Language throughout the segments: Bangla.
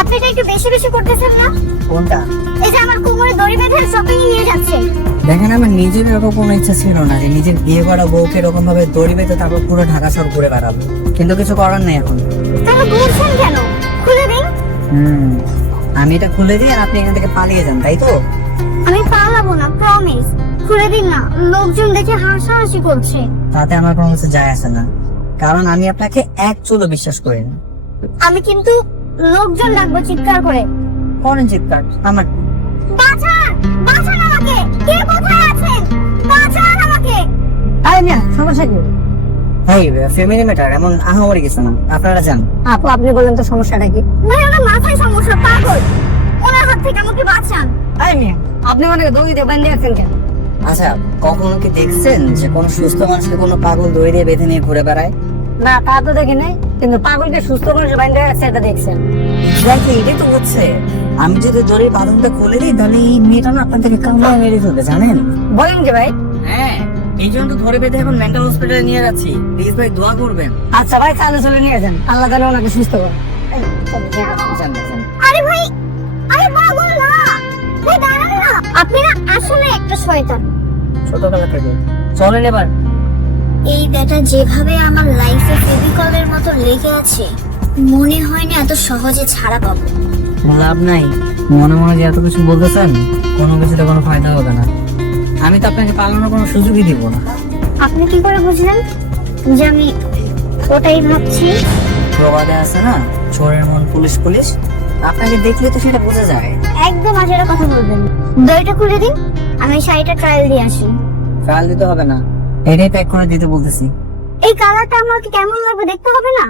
আপনি এটা একটু বেশি বেশি করতেছেন না? কোনটা? এই যে আমার কোমরে দড়ি বেঁধে শপিং এ নিয়ে যাচ্ছে। দেখেন, আমার নিজের এরকম কোনো ইচ্ছা ছিল না যে নিজের বিয়ে করা বউকে এরকম ভাবে দড়ি বেঁধে তারপর পুরো ঢাকা শহর ঘুরে বেড়াবো, কিন্তু কিছু করার নেই এখন। তাহলে ঘুরছেন কেন? খুলে দিন। আমি এটা খুলে দিই আর আপনি এখান থেকে পালিয়ে যান, তাই তো? আমি পালাবো না, প্রমিস। খুলে দিন না, লোকজন দেখে হাসাহাসি করছে। তাতে আমার কোনো কিছু যায় আসে না, কারণ আমি আপনাকে এক চুলও বিশ্বাস করি না। আমি কিন্তু লোকজন ডাকবো চিৎকার করে। করেন চিৎকার, আমার বাঁচান, বাঁচান আমাকে। কে কোথায় আছেন? বাঁচান আমাকে। আরে মিয়া, সমস্যা কি? এই ফ্যামিলি ম্যাটার, এমন আহামরি কিছু না, আপনারা যান। আপু, আপনি বলেন তো সমস্যাটা কি? ভাই ওনার মাথায় সমস্যা, পাগল। ওনার হাত থেকে আমাকে বাঁচান। আরে মিয়া, আপনি অনেক দড়ি দিয়ে বাঁধে আছেন কেন? আচ্ছা, কখনো কি দেখছেন যে কোনো সুস্থ মানুষকে কোনো পাগল দড়ি দিয়ে বেঁধে নিয়ে ঘুরে বেড়ায়? না, তা তো দেখি নাই, কিন্তু পাগলকে সুস্থ করে বাঁধে আছে এটা দেখছেন। এক্স্যাক্টলি, এটাই তো হচ্ছে। আমি যদি দড়ির বাঁধনটা খুলে দিই তাহলে এই মেয়েটা না আপনার থেকে কামড়ে মেরে ফেলবে, জানেন? বলেন কি ভাই? হ্যাঁ, এই জন্য তো ধরে বেঁধে এখন মেন্টাল হসপিটালে নিয়ে যাচ্ছি। প্লিজ ভাই, দোয়া করবেন। আচ্ছা ভাই, তাহলে চলে নিয়ে যান, আল্লাহ তাআলা ওনাকে সুস্থ করে। যান, যান। আরে ভাই, আরে পাগল না। ভাই দাঁড়ান না। আপনি না আসলে একটা শয়তান। ছোটবেলা থেকে চলেন এবার। এই ব্যাটা যেভাবে আমার লাইফে ফেভিকলের মতো লেগে আছে, মনে হয় না এত সহজে ছাড়া পাবো। লাভ নাই, মনে মনে যে এত কিছু বলতেছেন, কোনো কিছুতে কোনো ফায়দা হবে না। আমি তো আপনাকে পালানোর কোনো সুযোগই দিব না। আপনি কি করে বুঝলেন যে আমি ওটাই ভাবছি? প্রবাদে আছে না, চোরের মন পুলিশ পুলিশ। আপনাকে দেখলে তো সেটা বোঝা যায়। একদম আজের কথা বলবেন। দইটা খুলে দিন, আমি শাড়িটা ট্রায়াল দিয়ে আসি। ট্রায়াল দিতে হবে না, এটাই প্যাক করে দিতে বলতেছি। এই কালারটা আমাকে কেমন লাগবে দেখতে হবে না?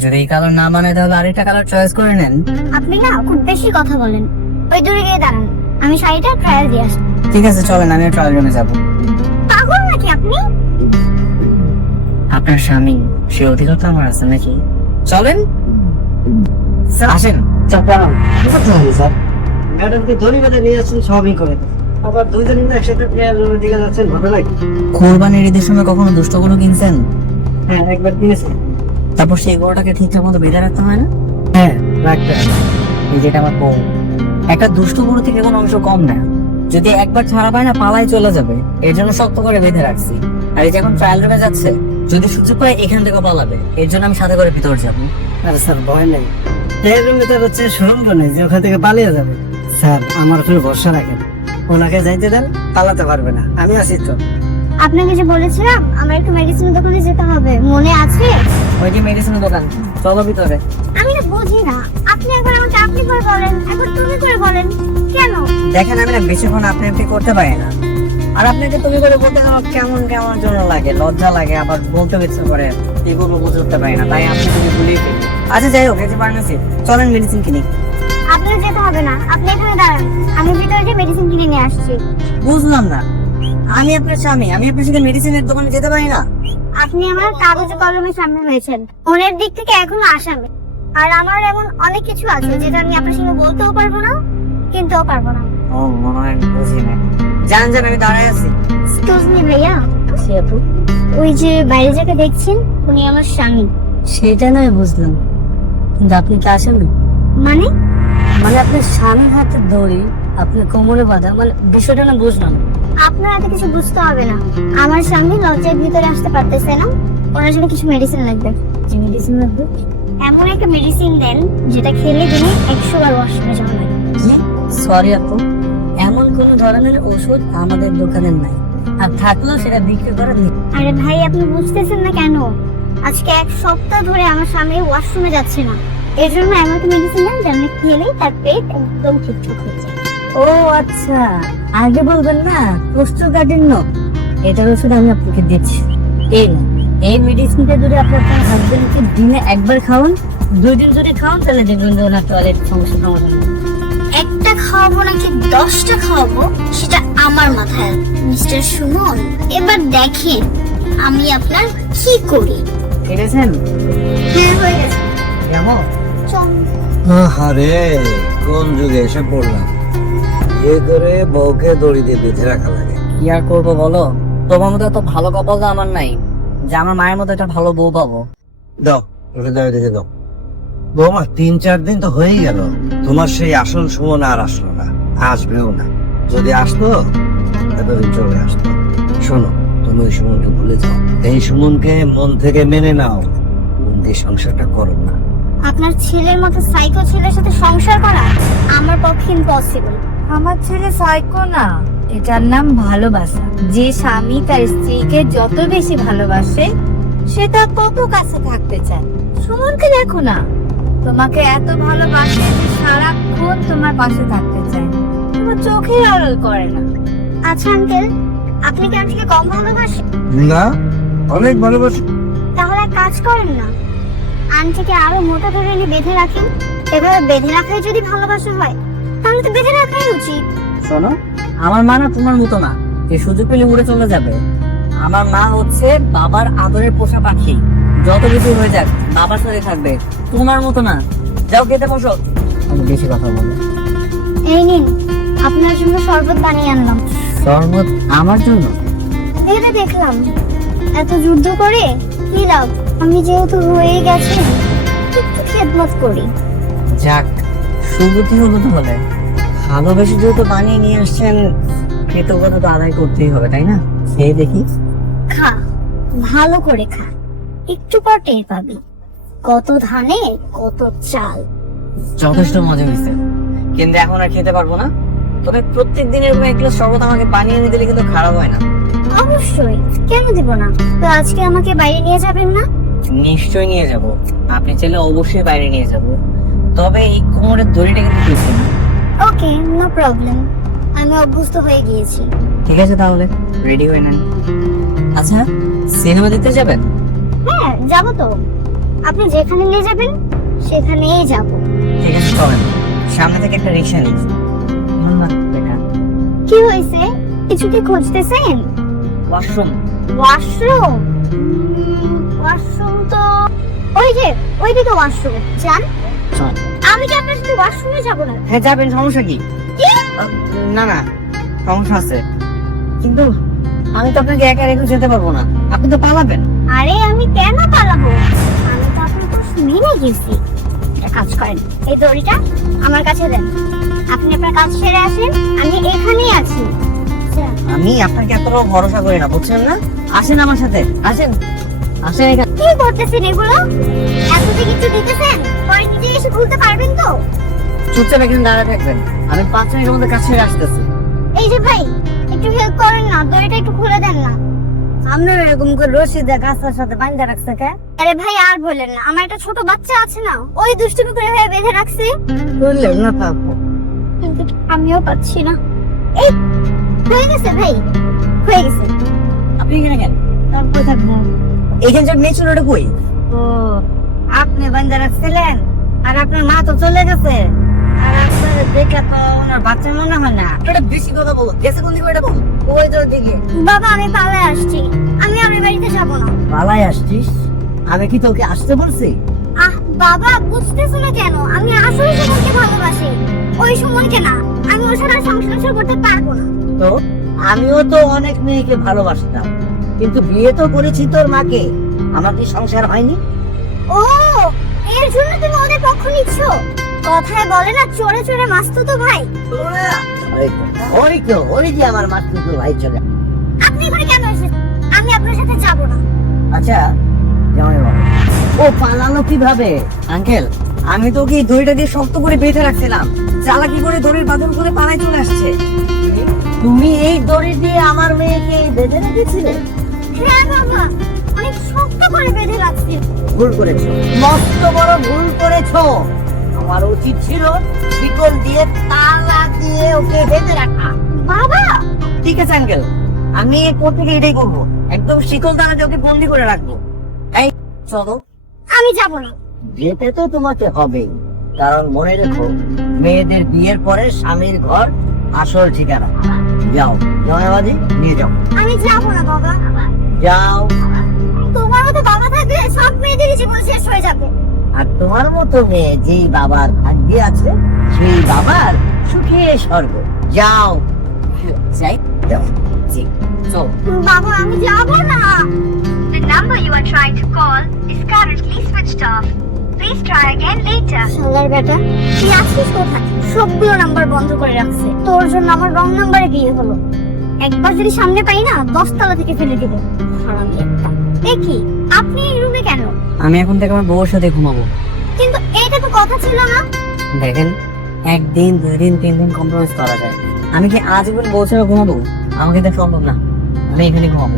যদি এই কালার না মানে তাহলে আরেকটা কালার চয়েস করে নেন। আপনি না খুব বেশি কথা বলেন। ওই দূরে গিয়ে দাঁড়ান, আমি শাড়িটা ট্রায়াল দিয়ে আসি। ঠিক আছে, চলেন, আমি ট্রায়াল রুমে যাবো। পাগল নাকি আপনি? আপনার স্বামী, সে অধিকার তো আমার আছে নাকি? চলেন, আসেন। স্যার, ম্যাডামকে দড়ি বেঁধে নিয়ে যাচ্ছেন সবই করে, আবার দুইজন মিলে একসাথে প্লেয়ার রুমের দিকে যাচ্ছেন, ভালো লাগে? কোরবানির ঈদের সময় কখনো দুষ্ট গরু কিনছেন? হ্যাঁ, একবার কিনেছি। তারপর সেই গরুটাকে ঠিকঠাক মতো বেঁধে রাখতে হয় না? হ্যাঁ, রাখতে হবে। এই যেটা আমার বউ, একটা দুষ্ট গরু থেকে কোনো অংশ কম না। যদি একবার ছাড়া পায় না, পালাই চলে যাবে। এর জন্য শক্ত করে বেঁধে রাখছি। আর এই যখন ট্রায়াল রুমে যাচ্ছে, যদি সুযোগ পায় এখান থেকে পালাবে। এর জন্য আমি সাথে করে ভিতর যাবো। আরে স্যার, ভয় নেই। প্লেয়ার রুমে তো হচ্ছে সুরঙ্গ নেই যে ওখান থেকে পালিয়ে যাবে। স্যার, আমার উপরে ভরসা রাখেন, ওনাকে যাইতে দেন, পালাতে পারবে না। আমি আছি তো। আপনাকে যে বলেছিলাম আমার একটু মেডিসিন দোকানে যেতে হবে, মনে আছে? ওই যে মেডিসিনের দোকান, চলো ভিতরে। আমি না বুঝি না, আপনি একবার আমাকে আপনি করে বলেন, একবার তুমি করে বলেন, কেন? দেখেন, আমি না বেশিক্ষণ আপনি আপনি করতে পারি না। আর আপনাকে তুমি করে বলতে আমার কেমন কেমন জন্য লাগে, লজ্জা লাগে, আবার বলতে ইচ্ছা করে। কি করবো বুঝে উঠতে পারি না, তাই আপনি তুমি ভুলিয়ে ফেলি। আচ্ছা যাই হোক, এই যে ফার্মেসি, চলেন মেডিসিন কিনি। আপনার যেতে হবে না, আপনি এখানে দাঁড়ান, আমি ভিতরে যে মেডিসিন কিনে নিয়ে আসছি। বুঝলাম না, আমি আপনার স্বামী, আমি আপনার সাথে মেডিসিনের দোকানে যেতে পারি না? আপনি আমার কাগজে কলমের সামনে হয়েছেন, মনের দিক থেকে এখনো আসামি। আর আমার এমন অনেক কিছু আছে যেটা আমি আপনার সঙ্গে বলতেও পারবো না, কিনতেও পারবো না। ও মনে হয় বুঝি না। যান যান, আমি দাঁড়ায় আছি। এক্সকিউজ মি ভাইয়া। ওই যে বাইরে যাকে দেখছেন, উনি আমার স্বামী। সেটা নয় বুঝলাম, কিন্তু আপনি কি আসামি? মানে? মানে আপনার স্বামীর হাতে দড়ি, আপনি কোমরে বাঁধা, মানে বিষয়টা না বুঝলাম। আপনার হাতে কিছু বুঝতে হবে না। আমার স্বামী লজ্জার ভিতরে আসতে পারতেছে না, ওনার জন্য কিছু মেডিসিন লাগবে। কি মেডিসিন লাগবে? এমন একটা মেডিসিন দেন যেটা খেলে দিনে 100 বার ওয়াশরুমে যাওয়া লাগে। কি? সরি আপু, এমন কোন ধরনের ওষুধ আমাদের দোকানে নাই, আর থাকলেও সেটা বিক্রি করা নেই। আরে ভাই, আপনি বুঝতেছেন না কেন? আজকে 1 সপ্তাহ ধরে আমার স্বামী ওয়াশরুমে যাচ্ছে না। এর জন্য এমন একটা মেডিসিন দেন যেটা খেলেই তার পেট একদম ঠিকঠাক হয়ে যায়। ও আচ্ছা, আগে বলবেন না কোষ্ঠকাঠিন্য। এটার ওষুধ আমি আপনাকে দিচ্ছি। এই না, এই মেডিসিনটা যদি আপনার হাজবেন্ডকে দিনে একবার খাওয়ান, 2 দিন যদি খাওয়ান, তাহলে দেখবেন যে ওনার টয়লেট সমস্যা সমাধান হবে। একটা খাওয়াবো নাকি 10টা খাওয়াবো সেটা আমার মাথায়। মিস্টার সুমন, এবার দেখেন আমি আপনার কি করি। কিনেছেন? হ্যাঁ, হয়ে গেছে। কেমন? চল। আরে কোন যুগে এসে পড়লাম, এ করে বউকে দড়ি দিয়ে বেঁধে রাখা লাগে। কি আর করবো বলো, তোমার মতো এত ভালো কপাল তো আমার নাই যে আমার মায়ের মতো একটা ভালো বউ পাবো। দাও, ওকে দাও, দেখে দাও। বৌমা 3-4 দিন তো হয়েই গেল, তোমার সেই আসল সুমন আর আসলো না, আসবেও না। যদি আসতো এতদিন চলে আসতো। শোনো, তুমি ওই সুমনকে ভুলে যাও, এই সুমনকে মন থেকে মেনে নাও, মন দিয়ে সংসারটা করো না। আপনার ছেলের মতো সাইকো ছেলের সাথে সংসার করা আমার পক্ষে ইম্পসিবল। আমার ছেলে সাইকো না, এটার নাম ভালোবাসা। যে স্বামী তার স্ত্রীকে যত বেশি ভালোবাসে সে তার তত কাছে থাকতে চায়। সুমনকে দেখো না, তোমাকে এত ভালোবাসে যে সারাক্ষণ তোমার পাশে থাকতে চায়, তোমার চোখে আড়াল করে না। আচ্ছা আঙ্কেল, আপনি কি আন্টিকে কম ভালোবাসেন? না, অনেক ভালোবাসি। তাহলে এক কাজ করেন না, আন্টিকে আরো মোটা ধরে এনে বেঁধে রাখেন। এভাবে বেঁধে রাখাই যদি ভালোবাসা হয় তাহলে তো বেঁধে রাখাই উচিত। শোনো, আমার মা না তোমার মতো না যে সুযোগ পেলে উড়ে চলে যাবে। আমার মা হচ্ছে বাবার আদরের পোষা পাখি, যত কিছু হয়ে যাক বাবার সাথে থাকবে, তোমার মতো না। যাও খেতে বসো, আমি বেশি কথা বলো। এই নিন, আপনার জন্য শরবত বানিয়ে আনলাম। শরবত আমার জন্য? ভেবে দেখলাম এত যুদ্ধ করে কি লাভ, আমি যেহেতু হয়ে গেছি একটু খেদমত করি। যাক, সুবুদ্ধি হলো তাহলে। ভালোবেসে যেহেতু বানিয়ে নিয়ে আসছেন, কৃতজ্ঞতা তো আদায় করতেই হবে, তাই না? সেই দেখি। খা, ভালো করে খা, একটু পর টের পাবি কত ধানে কত চাল। যথেষ্ট মজা হয়েছে, কিন্তু এখন আর খেতে পারবো না। তবে প্রত্যেক দিন এরকম এক গ্লাস শরবত আমাকে বানিয়ে এনে দিলে কিন্তু খারাপ হয় না। অবশ্যই, কেন দিব না? তো আজকে আমাকে বাইরে নিয়ে যাবেন না? নিশ্চয়ই নিয়ে যাব, আপনি চাইলে অবশ্যই বাইরে নিয়ে যাব। তবে এই কোমরের দড়িটা কিন্তু খুলছি না। ওকে, নো প্রবলেম, আমি অভ্যস্ত হয়ে গিয়েছি। ঠিক আছে, তাহলে রেডি হয়ে নেন। আচ্ছা, সিনেমা দেখতে যাবেন? হ্যাঁ, যাবো তো। আপনি যেখানে নিয়ে যাবেন সেখানেই যাব। ঠিক আছে, চলেন। সামনে থেকে একটা রিক্সা নিই। কি হয়েছে? কিছু কি খুঁজতেছেন? ওয়াশরুম। ওয়াশরুম? ওয়াশরুম তো ওইদিকে ওয়াশরুম। যান। চল। আমি কি আপনার সাথে ওয়াশরুমে যাব না? হ্যাঁ, যাবেন, সমস্যা কি? কি? না না, সমস্যা আছে, কিন্তু আমি তো আপনাকে একা রেখে যেতে পারবো না, আপনি তো পালাবেন। আরে আমি কেন পালাবো? আমি তো আপনার তো মেনে গেছি। একটা কাজ করেন, এই দড়িটা আমার কাছে দেন। আপনি আপনার কাজ সেরে আসেন, আমি এখানেই আছি। যান। আমি আপনাকে এতটাও ভরসা করি না, বুঝছেন না? আসেন আমার সাথে, আসেন আসেন এখানে। কি করতেছেন এগুলো? এত যে কিছু দিতেছেন, পরে নিজে এসে ভুলতে পারবেন তো? চুপচাপ এখানে দাঁড়া থাকবেন, আমি 5 মিনিটের মধ্যে কাজ ছেড়ে আসতেছি। এই যে ভাই, একটু হেল্প করেন না, দড়িটা একটু খুলে দেন না। সামনে এরকম করে রশি দিয়ে গাছের সাথে বাঁধা রাখছে কে? আরে ভাই আর বলেন না, আমার একটা ছোট বাচ্চা আছে না, ওই দুষ্টুমি করে ভাই বেঁধে রাখছে। বললেন না পাবো। কিন্তু আমিও পাচ্ছি না। এই হয়ে গেছে ভাই, হয়ে গেছে। আপনি এখানে কেন? তারপর থাকবো। এখানে যে মেয়ে ছিল ওটা কই? ও, আপনি বাঁধা রাখছিলেন আর আপনার মা তো চলে গেছে, আর আপনার দেখে তো ওনার বাচ্চা মনে হয় না। এটা বেশি কথা বলো, গেছে কোন দিকে এটা বলো। ওই তো দিকে। বাবা আমি পালায় আসছি, আমি আমার বাড়িতে যাব না। পালাই আসছিস? আমি কি তোকে আসতে বলছি? আহ বাবা, বুঝতেছো না কেন? আমি আসলে সুমনকে ভালোবাসি, ওই সুমনকে না। আমি ওর সাথে সংসার করতে পারবো না। তো আমিও তো অনেক মেয়েকে ভালোবাসতাম, কিন্তু বিয়ে তো করেছি তোর মাকে, আমার কি সংসার হয়নি? ও, এর জন্য তুমি ওদের পক্ষ নিচ্ছ? কথায় বলে না, চোরে চোরে মাস্তো তো ভাই। ওই যে আমার মাতৃতুল ভাই চলে। আপনি এখানে কেন এসেছেন? আমি আপনার সাথে যাব না। আচ্ছা, জামাই বাবা, ও পালালো কিভাবে? আঙ্কেল, আমি তো ওকে এই দড়িটা দিয়ে শক্ত করে বেঁধে রাখছিলাম, চালাকি করে দড়ির বাঁধন করে পালায় চলে আসছে। তুমি এই দড়ি দিয়ে আমার মেয়েকে বেঁধে রেখেছিলে? হ্যাঁ বাবা, অনেক শক্ত করে বেঁধে রাখছি। ভুল করেছো, মস্ত বড় ভুল করেছো। আমার উচিত ছিল শিকল দিয়ে তালা দিয়ে ওকে বেঁধে রাখা। বাবা, ঠিক আছে আঙ্কেল, আমি কোথেকে এটাই করবো, একদম শিকল তালা দিয়ে ওকে বন্দি করে রাখবো। এই চলো। আমি যাব না। যেতে তো তোমাকে হবেই, কারণ মনে রেখো, মেয়েদের বিয়ের পরে স্বামীর ঘর আসল ঠিকানা। যাও, জয়বাদী নিয়ে যাও। আমি যাব না বাবা। যাও। তোমার মতো বাবা থাকলে সব মেয়েদেরই জীবন শেষ হয়ে যাবে। আর তোমার মতো মেয়ে যেই বাবার ভাগ্যে আছে, সেই বাবার সুখে স্বর্গ। যাও। যাই, যাও। জি, চল। বাবা আমি যাব না। The number you are trying to call is currently switched off. Please try again later. শালার বেটা, তুই আছিস কোথায়? সবগুলো নাম্বার বন্ধ করে রাখছে। তোর জন্য আমার রং নাম্বারে বিয়ে হলো। একবার যদি সামনে পাই না 10 তলা থেকে ফেলে দিব। হারামি একটা। এ কি, আপনি এই রুমে কেন? আমি এখন থেকে আমার বউর সাথে ঘুমাবো। কিন্তু এইটা তো কথা ছিল না। দেখেন, একদিন 2 দিন 3 দিন কম্প্রোমাইজ করা যায়। আমি কি আজীবন বউ ছাড়া ঘুমাবো? আমাকে এটা সম্ভব না। আমি এখানে ঘুমাবো।